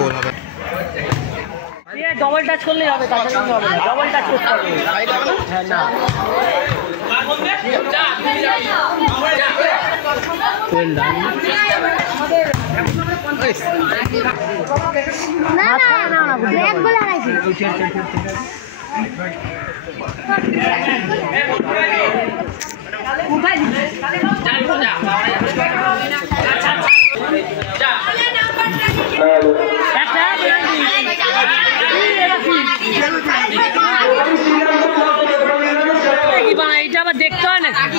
গোল হবে। Double touch করলেই হবে, তাছাড়া হবে না। ডবল টাচ করতে হবে। হ্যাঁ না এইটা আবার দেখতে হয় নাকি?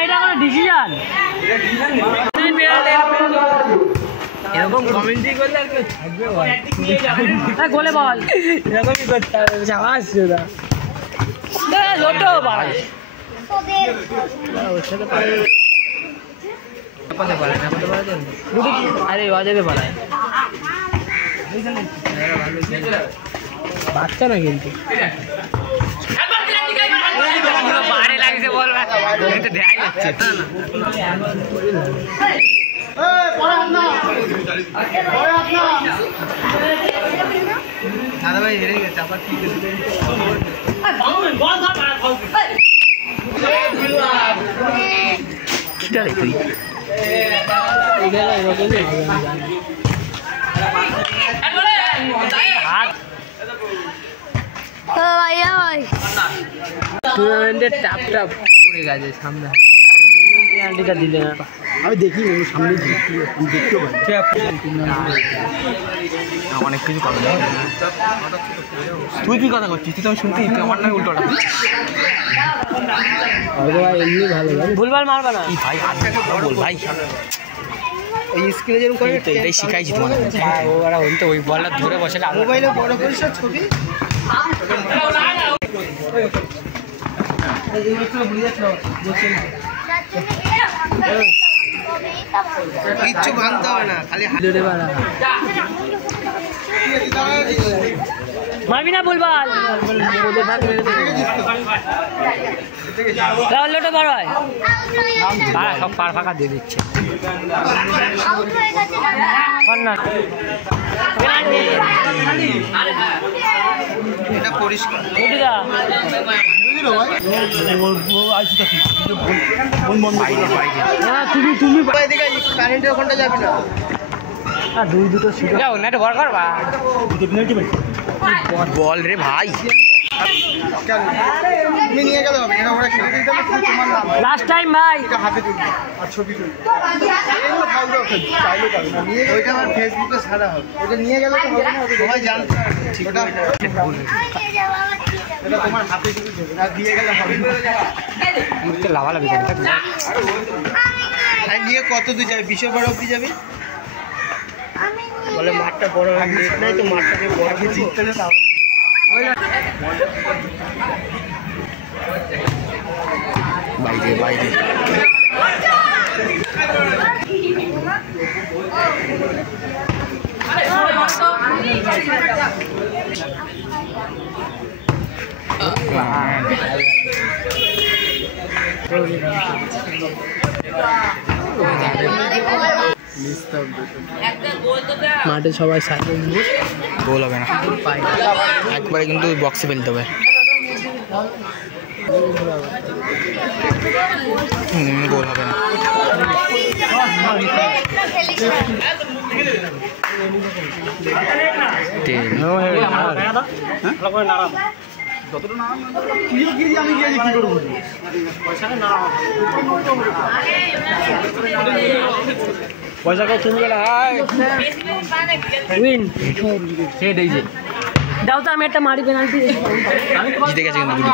এইটা কোনো ডিসিশন এরকম কমেন্ট্রি করলে আর কেউ থাকবে গোলে বল এরকমই করতে হবে। আসছে না লোটো ভাই ওর সাথে আরে বাজাতে পারায় বাচ্চা না কিন্তু বাড়ে লাগছে বল দেখাই যাচ্ছে দাদা ভাই হেরে গেছে আবার কি তুই টুর্নামেন্টের টাপ টাপ পড়ে গেছে সামনে পেনাল্টিটা দিলে না। আমি দেখি সামনে দেখতেও পারি অনেক কিছু কথা তুই কি কথা করছিস? তুই তো আমি শুনতে আমার নয় উল্টোটা এমনি ভালো ভুলভাল মারবা না ভাই বল ভাই ওই স্ক্রিনে যেরকম করে এটাই শিখাইছি তোমার ওরা তো ওই বলটা ধরে বসে মোবাইলে বড় পরিষ্কার ছবি কিচ্ছু ভাঙতে হবে না, খালি মারবি না ভুলভাল লোটো বড় হয় সব পার ফাঁকা দিয়ে দিচ্ছে। এটা পরিষ্কার তুমি কারেন্টের ওখানটা যাবি না দুই দুটো বল করবা বল রে ভাই তুমি নিয়ে গেলে হবে না, ওরা খেলে দিতে হবে তোমার নাম লাস্ট টাইম ভাই হাতে তুলবে আর ছবি তুলবে ওইটা আমার ফেসবুকে ছাড়া হবে, ওটা নিয়ে গেলে তো হবে না, সবাই জানতে ওটা এটা তোমার হাতে তুলে দেবে না, দিয়ে গেলে হবে না। লাভালাভি নিয়ে কত দূর যাবে? বিশ্বর বড় অব্দি যাবি? বলে মাঠটা বড় নেট নাই তো মাঠটাকে বড় জিততে না বাইরে বাইরে মাঠে সবাই সাথে গোল হবে না, একবারে কিন্তু বক্সে ফেলতে হবে। গোল হবে না। পয়সা কেউ চলে গেলে দাও তো আমি একটা মারি পেনাল্টি জিতে গেছে কিন্তু